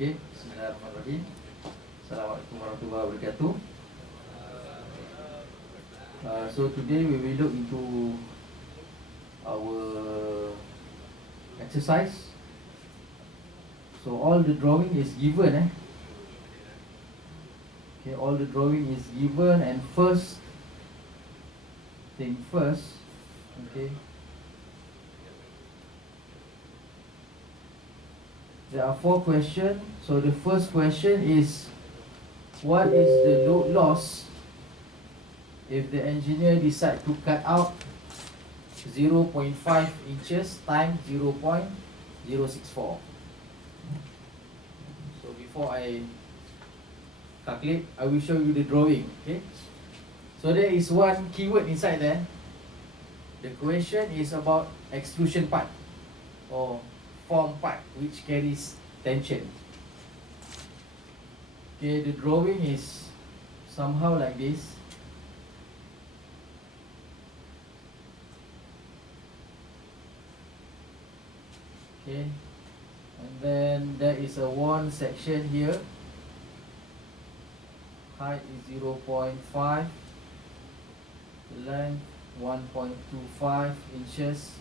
Okay, bismillahirrahmanirrahim. Assalamualaikum warahmatullahi wabarakatuh. So today we will look into our exercise. So all the drawing is given. Okay, all the drawing is given, and first thing first. Okay. There are 4 questions. So the first question is, what is the load loss if the engineer decide to cut out 0.5 inches times 0.064? So before I calculate, I will show you the drawing. Okay. So there is one keyword inside there. The question is about extrusion part or form part which carries tension. Okay, the drawing is somehow like this. Okay, and then there is a one section here. Height is 0.5, length 1.25 inches,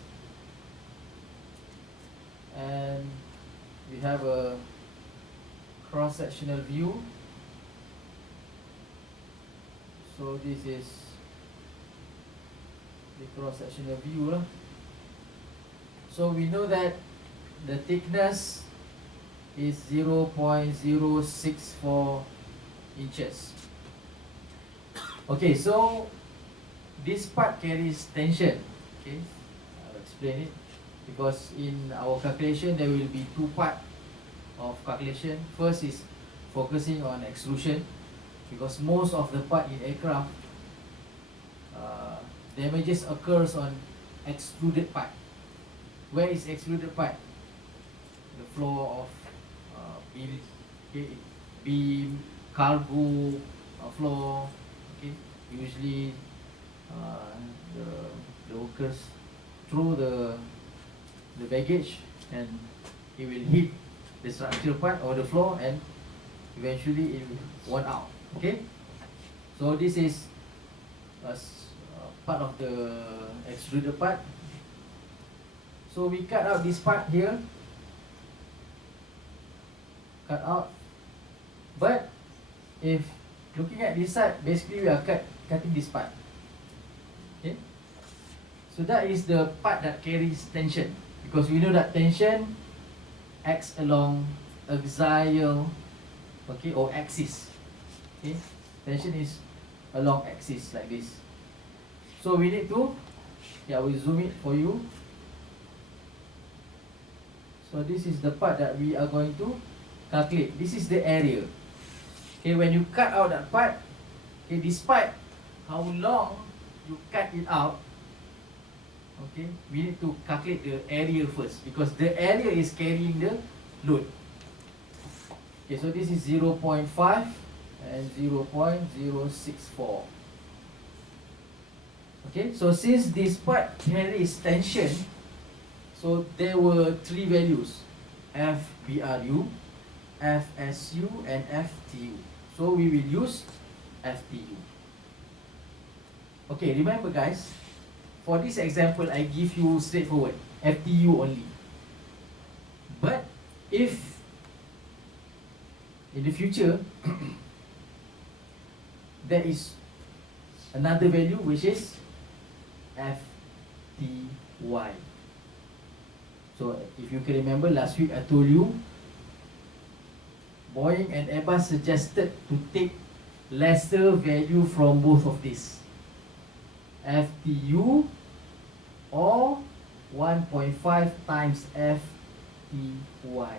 and we have a cross-sectional view. So this is the cross-sectional view. So we know that the thickness is 0.064 inches. Okay, so this part carries tension. Okay, I'll explain it. Because in our calculation there will be 2 parts of calculation. First is focusing on extrusion, because most of the part in aircraft damages occurs on extruded part. Where is extruded part? The floor of beam, cargo floor. Okay, usually the workers throw the baggage and it will hit the structural part or the floor, and eventually it will worn out. Okay, so this is part of the extruded part. So we cut out this part here, cut out. But if looking at this side, basically we are cutting this part. Okay, so that is the part that carries tension, because we know that tension acts along axial, okay, or axis. Okay, tension is along axis like this. So we need to, I will zoom it for you. So this is the part that we are going to calculate. This is the area. Okay, when you cut out that part, okay, despite how long you cut it out, okay, we need to calculate the area first, because the area is carrying the load. Okay, so this is 0.5 and 0.064. Okay, so since this part carries tension, so there were 3 values: FBRU, FSU, and FTU. So we will use FTU. Okay, remember guys, for this example, I give you straightforward FTU only. But if in the future there is another value which is FTY. So if you can remember, last week I told you Boeing and Airbus suggested to take lesser value from both of these, FTU or 1.5 times FTY.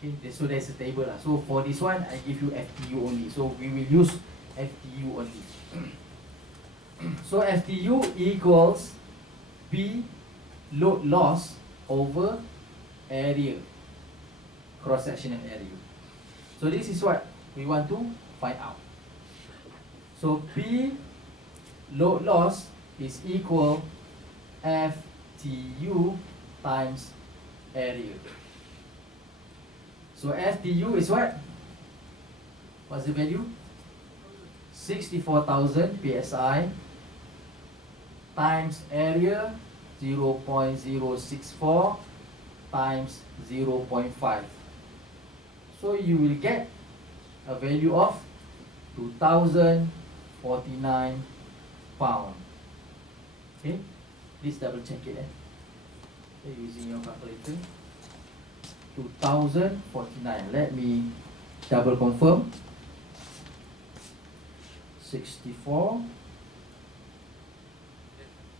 Okay, so there's a table. So for this one, I give you FTU only. So we will use FTU only. So FTU equals P load loss over area, cross-sectional area. So this is what we want to find out. So P load loss is equal F FTU times area. So FTU is what? What's the value? 64,000 psi times area 0.064 times 0.5. So you will get a value of 2,049 pound. Okay, please double check it. Okay, using your calculator. 2,049. Let me double confirm. 64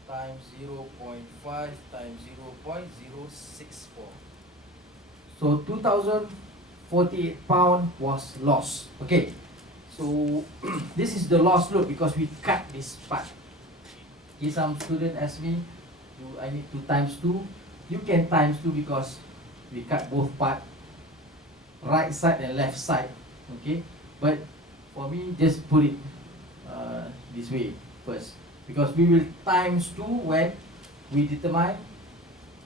times 0.5 times 0.064. So 2,048 pound was lost. Okay, so this is the lost load because we cut this part. If some student ask me, do I need to times 2? You can times 2 because we cut both part, right side and left side. Okay, but for me, just put it this way first, because we will times 2 when we determine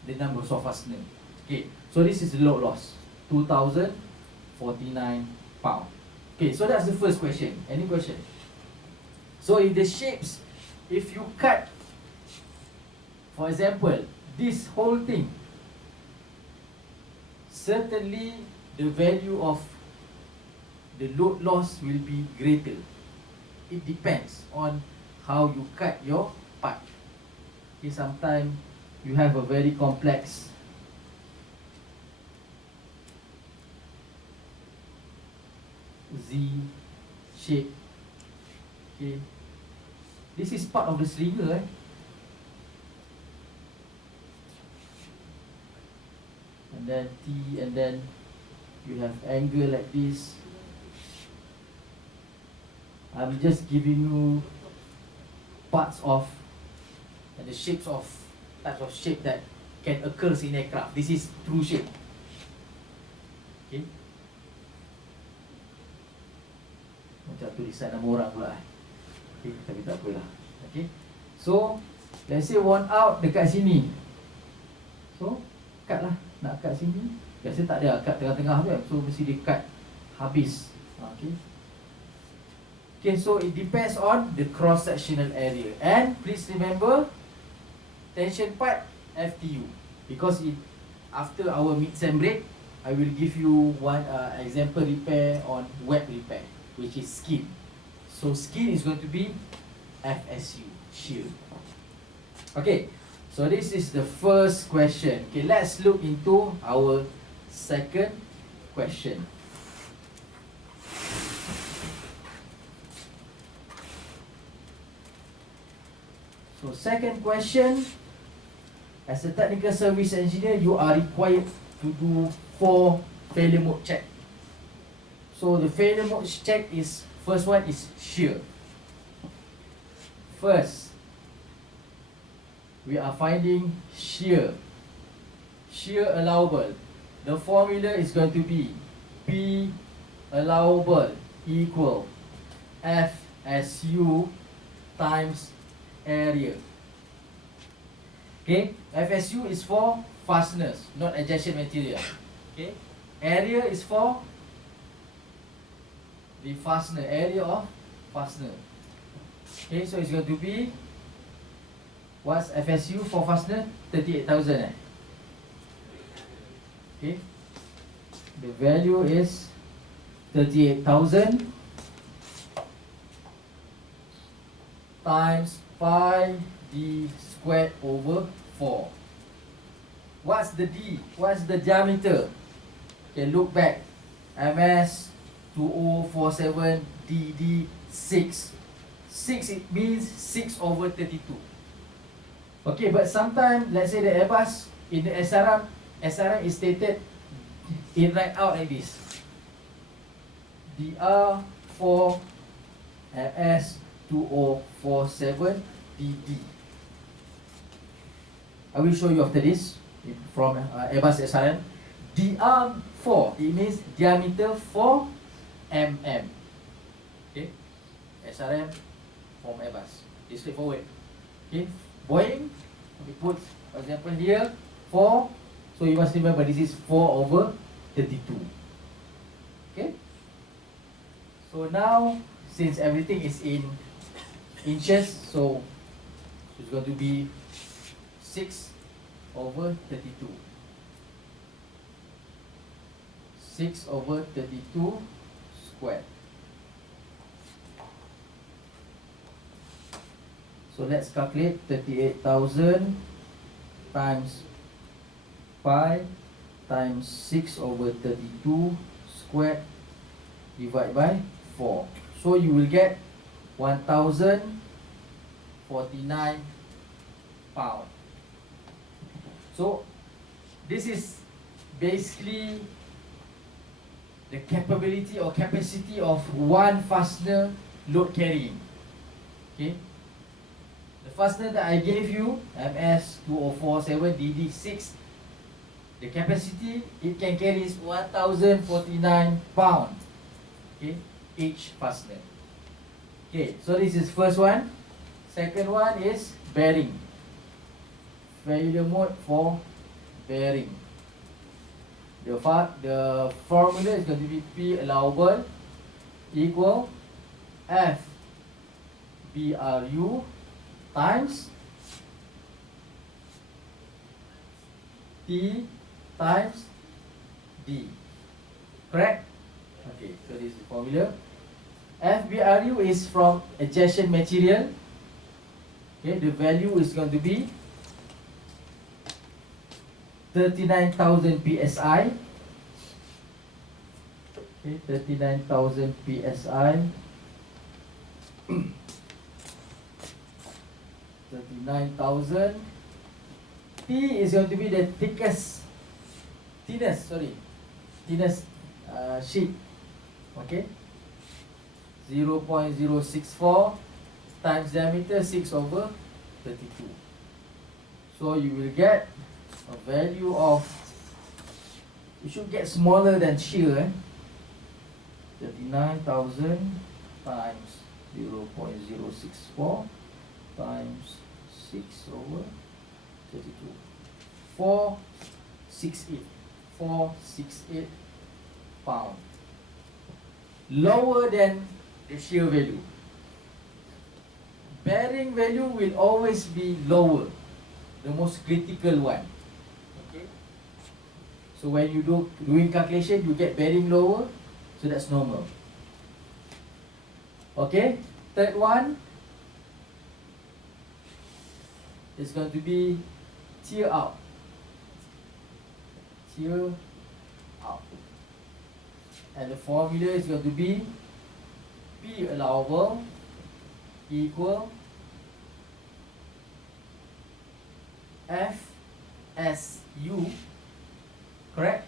the numbers of fastener. Okay, so this is the load loss, 2,049 pound. Okay, so that's the first question. Any question? So if the shapes, if you cut, for example, this whole thing, certainly the value of the load loss will be greater. It depends on how you cut your part. Okay, sometimes you have a very complex Z shape. Okay, this is part of the slinger. And then T, and then you have angle like this. I'm just giving you parts of and the shapes of types of shape that can occur in aircraft. This is true shape. Okay. Macam tulisan nama orang pula. Okay, tapi tak apalah. Okay. So, let's say worn out dekat sini. So, cut lah. Nak cut sini. Biasa tak ada cut tengah-tengah tu kan. So, mesti dia cut habis. Okay. Okay, so it depends on the cross-sectional area. And please remember, tension part FTU. Because after our mid-sem break, I will give you one example repair on web repair, which is skin. So skin is going to be FSU, shear. Okay, so this is the first question. Okay, let's look into our second question. So second question, as a technical service engineer, you are required to do 4 failure mode check. So the failure mode check is, first one is shear. First, we are finding shear. Shear allowable. The formula is going to be P allowable equal FSU times area. Okay, FSU is for fasteners, not adjacent material. Okay, area is for the fastener, area of fastener. Okay, so it's going to be, what's FSU for fastener? 38,000. Okay, the value is 38,000 times pi d squared over 4. What's the d? What's the diameter? Okay, look back. MS 2047 DD 6. 6, it means 6 over 32. Okay, but sometimes, let's say the Airbus in the SRM is stated in write out like this. DR4 MS 2047 DD. I will show you after this from Airbus SRM. DR4, it means diameter 4 mm. Okay, SRM from Airbus. It's straightforward. Okay, Boeing, we put, for example, here 4. So you must remember this is 4 over 32. So now, since everything is in inches, so it's going to be 6 over 32. 6 over 32 squared. So let's calculate 38,000 times pi times 6 over 32 squared divided by 4. So you will get 1,049 pound. So this is basically the capability or capacity of one fastener load carrying. Okay. The fastener that I gave you, MS2047DD6, the capacity it can carry is 1,049 pound. Okay, each fastener. Okay, so this is first one. Second one is bearing. Failure mode for bearing. The formula is going to be P allowable equal F BRU times T times D. Correct? Okay, so this is the formula. FBRU is from adjacent material. Okay, the value is going to be 39,000 PSI. Okay, 39,000 PSI. 39,000. T is going to be the thinnest sheet. Okay, 0.064 times diameter 6 over 32. So you will get a value of, you should get smaller than shear. 39,000 times 0.064 times 6 over 32. 468 pound. Lower than the shear value. Bearing value will always be lower, the most critical one. Okay. So when you doing calculation, you get bearing lower, so that's normal. Okay. Third one is going to be tear out. Tear out. And the formula is going to be P allowable equal FSU, correct?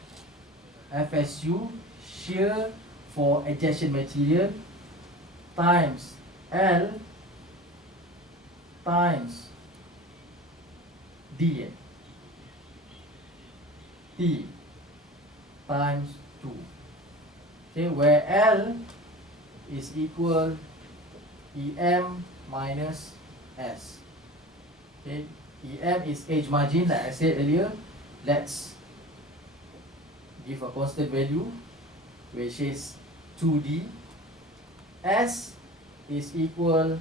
FSU, shear for adjacent material, times L times D, T times 2. Okay, where L is equal EM minus S. Okay, EM is edge margin, like I said earlier. Let's give a constant value, which is 2D. S is equal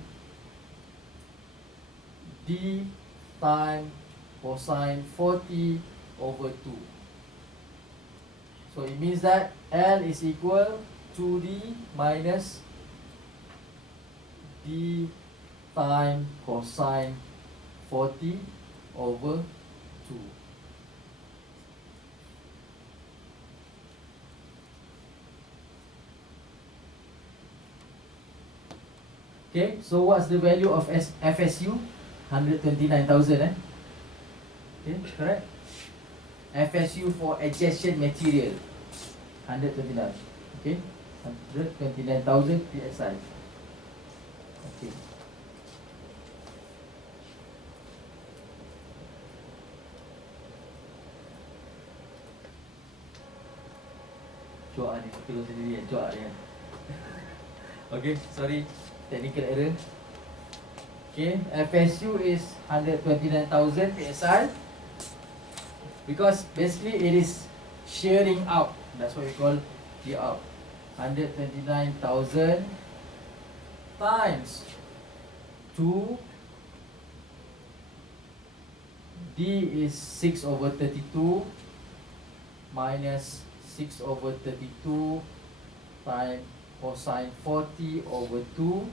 D times cosine 40 over 2. So it means that L is equal 2D minus D times cosine 40 over 2. Okay, so what's the value of FSU? 129,000, Okay, correct? FSU for adjacent material, 129. Okay, 129,000 PSI. Okay. Cuak ni, kira sendiri kan, cuak ni kan. Okay, sorry, technical error. Okay, FSU is 129,000 PSI because basically it is shearing out. That's what we call shear out. 129,000 times 2. D is 6 over 32 minus 6 over 32 times cosine 40 over 2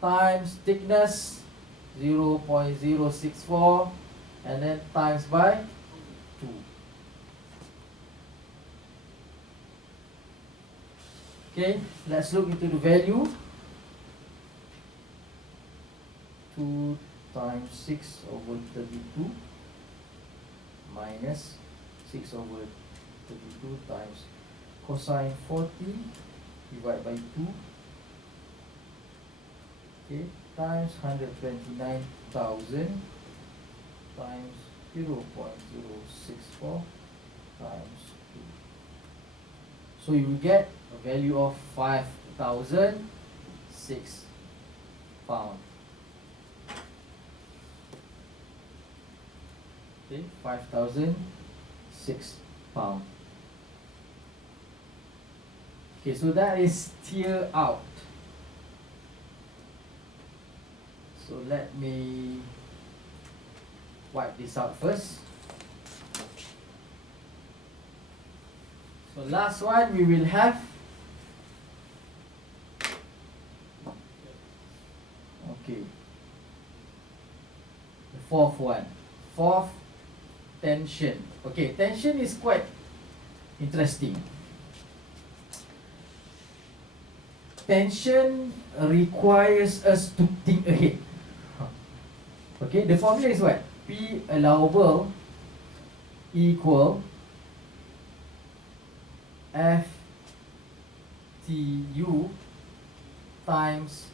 times thickness 0.064 and then times by 2. Okay, let's look into the value. 2 times 6 over 32 minus 6 over 32 times cosine 40 divided by 2, okay, times 129,000 times 0.064 times 2. So you will get a value of 5,006 pounds. Okay, 5,006 pounds. Okay, so that is tear out. So let me wipe this out first. So last one we will have, okay, the fourth one. Fourth, tension. Okay, tension is quite interesting. Tension requires us to think ahead. Okay, the formula is what? P allowable equal FTU times